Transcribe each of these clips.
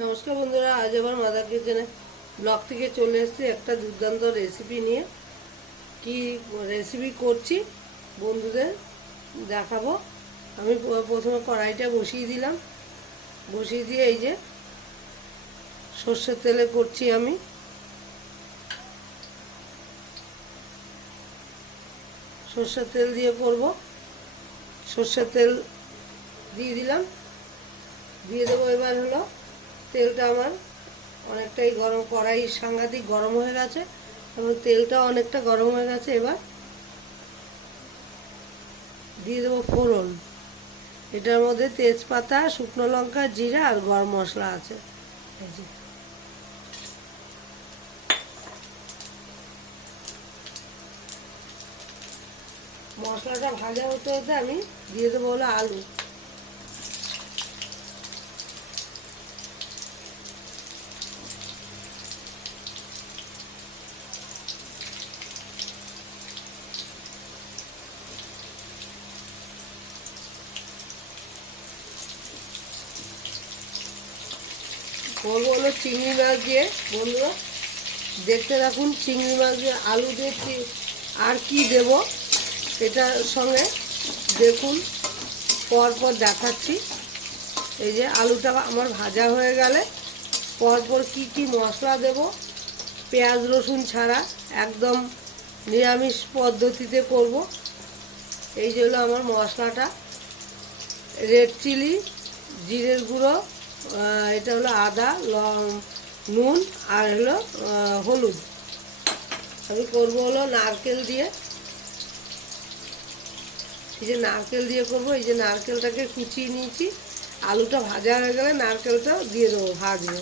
নমস্কার বন্ধুরা, আজ আবার মাদার কিচেনে ব্লগ থেকে চলে এসেছি একটা দুর্দান্ত রেসিপি নিয়ে। কি রেসিপি করছি বন্ধুদের দেখাবো। আমি প্রথমে কড়াইটা বসিয়ে দিলাম। বসিয়ে দিয়ে এই যে সর্ষের তেলে করছি আমি। সর্ষের তেল দিয়ে করব। সর্ষের তেল দিয়ে দিলাম। দিয়ে দেবো এবার হলো তেলটা আমার অনেকটাই গরম, কড়াই সাংঘাতিক গরম হয়ে গেছে এবং তেলটা অনেকটা গরম হয়ে গেছে। এবার দিয়ে দেবো ফোড়ন। এটার মধ্যে তেজপাতা, শুকনো লঙ্কা, জিরা আর গরম মশলা আছে। মশলাটা ভাজা হতে হতে আমি দিয়ে দেবো হলো আলু। করব হলো চিংড়ি মাছ দিয়ে। বন্ধুরা, দেখতে রাখুন চিংড়ি মাছ দিয়ে আলু দিয়ে আর কি দেব এটার সঙ্গে। দেখুন, পরপর দেখাচ্ছি। এই যে আলুটা আমার ভাজা হয়ে গেলে পরপর কি কি মশলা দেব, পেঁয়াজ, রসুন ছাড়া একদম নিরামিষ পদ্ধতিতে করব। এই যে হলো আমার মশলাটা। রেড চিলি, জিরের গুঁড়ো এটা হলো আদা, লং নুন, আর হলো হলুদ। আমি করব হলো নারকেল দিয়ে। এই যে নারকেল দিয়ে করব, এই যে নারকেলটাকে কুচিয়ে নিয়েছি। আলুটা ভাজা হয়ে গেলে নারকেলটা দিয়ে দেবো, ভাজবো।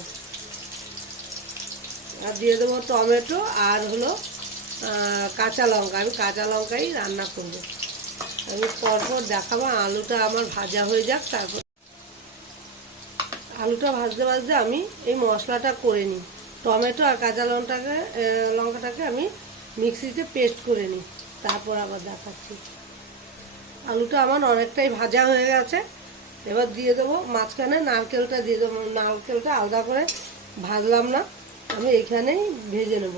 আর দিয়ে দেবো টমেটো আর হলো কাঁচা লঙ্কা। আমি কাঁচা লঙ্কাই রান্না করব। আমি পরপর দেখাবো, আলুটা আমার ভাজা হয়ে যাক, তারপর আলুটা ভাজতে ভাজতে আমি এই মশলাটা করে নিই। টমেটো আর কাঁচা লঙ্কাটাকে লঙ্কাটাকে আমি মিক্সিতে পেস্ট করে নিই। তারপর আবার দেখাচ্ছি। আলুটা আমার অনেকটাই ভাজা হয়ে গেছে। এবার দিয়ে দেবো মাঝখানে নারকেলটা দিয়ে দেবো। নারকেলটা আলাদা করে ভাজলাম না। আমি এখানেই ভেজে নেব।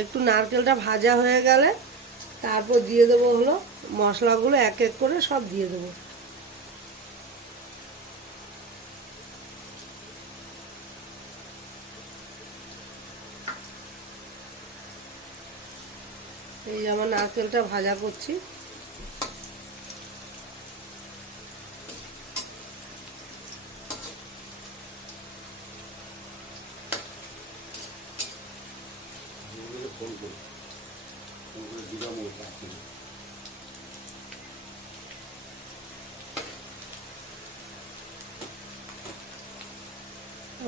একটু নারকেলটা ভাজা হয়ে গেলে তারপর দিয়ে দেবো হলো মশলাগুলো এক এক করে সব দিয়ে দেবো। এই আমার নারকেলটা ভাজা করছি।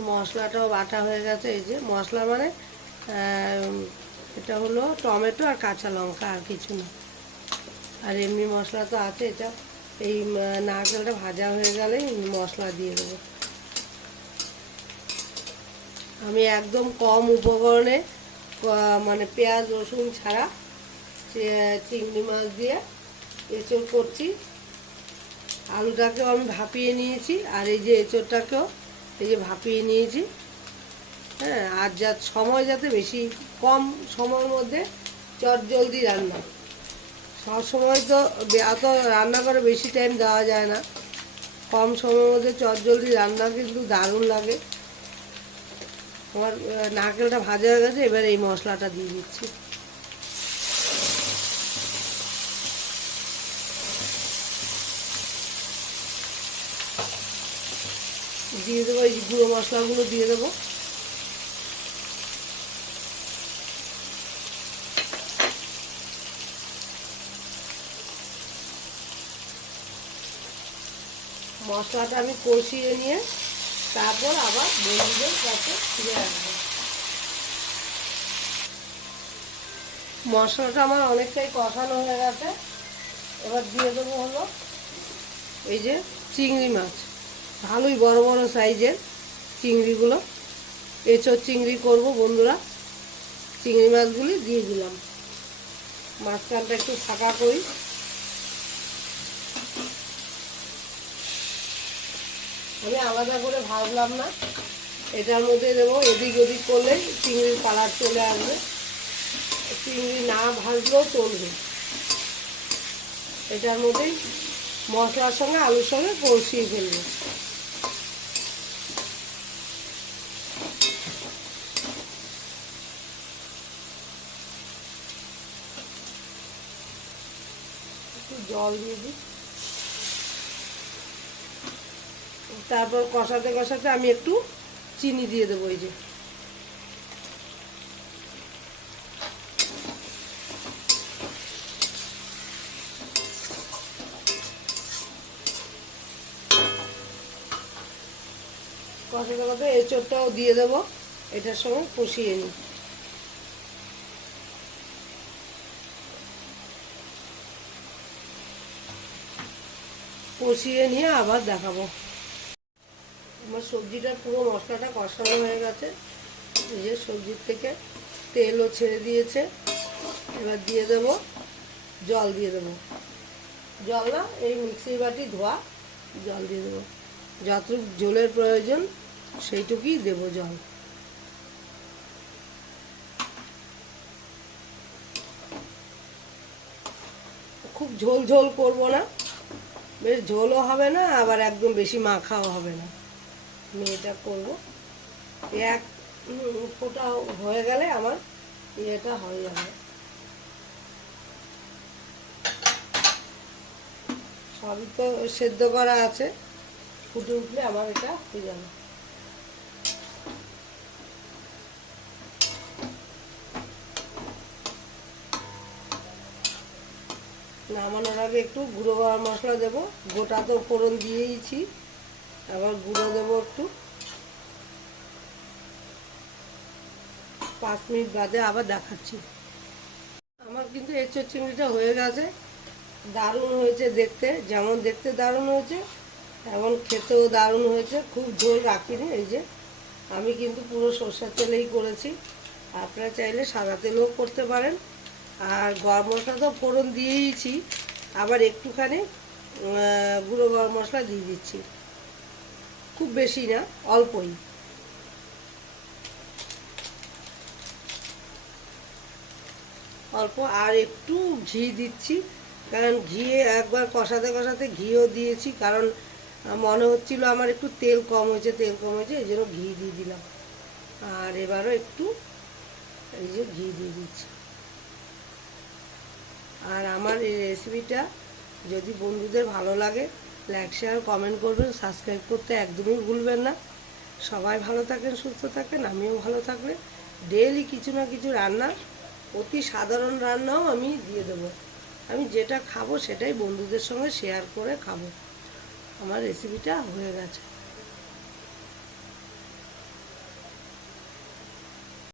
মশলাটাও বাটা হয়ে গেছে এই যে মশলা মানে এটা হলো টমেটো আর কাঁচা লঙ্কা আর কিছু না। আর এমনি মশলা তো আছে, এটা এই নারকেলটা ভাজা হয়ে গেলে মশলা দিয়ে দেবো। আমি একদম কম উপকরণে মানে পেঁয়াজ, রসুন ছাড়া চিংড়ি মাছ দিয়ে এঁচড় করছি। আলুটাকেও আমি ভাপিয়ে নিয়েছি, আর এই যে এঁচড়টাকেও এই যে ভাপিয়ে নিয়েছি হ্যাঁ আর যা সময় যাতে বেশি কম সময়ের মধ্যে চট জলদি রান্না সব সময় তো এত রান্না করে বেশি টাইম দেওয়া যায় না। কম সময়ের মধ্যে চট জলদি রান্না কিন্তু দারুণ লাগে। আমার নারকেলটা ভাজা হয়ে গেছে, এবার এই মশলাটা দিয়ে দিচ্ছি। দিয়ে দেবো, এই গুঁড়ো মশলাগুলো দিয়ে দেবো। মশলাটা আমি কষিয়ে নিয়ে তারপর আবার বন্ধুদের কাছে ফিরে আসব। মশলাটা আমার অনেকটাই কষানো হয়ে গেছে। এবার দিয়ে দেবো হলো এই যে চিংড়ি মাছ। ভালোই বড় বড় সাইজের চিংড়িগুলো। এঁচোর চিংড়ি করব বন্ধুরা। চিংড়ি মাছগুলি দিয়ে দিলাম। মাঝখানটা একটু ফাঁকা করি। আমি আলাদা করে ভাবলাম না। এটার মধ্যে দেবো, এদিক ওদিক করলে চিংড়ির কালার চলে আসবে। চিংড়ি না ভাজলেও চলবে। এটার মধ্যেই মশলার সঙ্গে আলুর সঙ্গে কষিয়ে ফেলব। একটু জল দিয়ে দিই। তারপর কষাতে কষাতে আমি একটু চিনি দিয়ে দেবো এই যে। কষাতে কষাতে এঁচোড়টাও দিয়ে দেবো, এটার সঙ্গে কষিয়ে নিই। কষিয়ে নিয়ে আবার দেখাবো। আমার সবজিটা পুরো মশলাটা কষানো হয়ে গেছে। যে সবজির থেকে তেলও ছেড়ে দিয়েছে। এবার দিয়ে দেব, জল দিয়ে দেবো। জল না, এই মিক্সির বাটি ধোয়া, জল দিয়ে দেবো। যতটুকু জলের প্রয়োজন, সেইটুকুই দেব জল। খুব ঝোল ঝোল করব না। বেশ ঝোলও হবে না, আবার একদম বেশি মাখাও হবে না। আমি এটা করব। এক ফোঁটা হয়ে গেলে আমার ইয়েটা হয়ে যাবে। সবই তো সেদ্ধ করা আছে। ফুটে উঠলে আমার এটা হয়ে যাবে। নামানোর আগে একটু গুঁড়ো গরম মশলা দেবো। গোটা তো ফোড়ন দিয়েইছি। আবার গুঁড়ো দেবো একটু। পাঁচ মিনিট বাদে আবার দেখাচ্ছি। আমার কিন্তু এঁচোর চিংড়িটা হয়ে গেছে। দারুণ হয়েছে দেখতে, যেমন দেখতে দারুণ হয়েছে, তেমন খেতেও দারুণ হয়েছে। খুব ঝোল রাখিনি এই যে। আমি কিন্তু পুরো সর্ষের তেলেই করেছি। আপনারা চাইলে সাদা তেলেও করতে পারেন। আর গরম মশলা তো ফোড়ন দিয়েইছি। আবার একটুখানি গুঁড়ো গরম মশলা দিয়ে দিচ্ছি। খুব বেশি না, অল্পই। অল্প, আর একটু ঘি দিচ্ছি, কারণ ঘি একবার কষাতে কষাতে ঘিও দিয়েছি, কারণ মনে হচ্ছিল আমার একটু তেল কম হয়েছে, তেল কম হয়েছে, এই জন্য ঘি দিয়ে দিলাম। আর এবারও একটু এই যে ঘি দিয়ে দিচ্ছি। আর আমার এই রেসিপিটা যদি বন্ধুদের ভালো লাগে লাইক শেয়ার কমেন্ট করবেন সাবস্ক্রাইব করতে একদমই ভুলবেন না। সবাই ভালো থাকেন, সুস্থ থাকেন, আমিও ভালো থাকলে ডেলি কিছু না কিছু রান্না, অতি সাধারণ রান্নাও আমি দিয়ে দেবো। আমি যেটা খাব সেটাই বন্ধুদের সঙ্গে শেয়ার করে খাব। আমার রেসিপিটা হয়ে গেছে।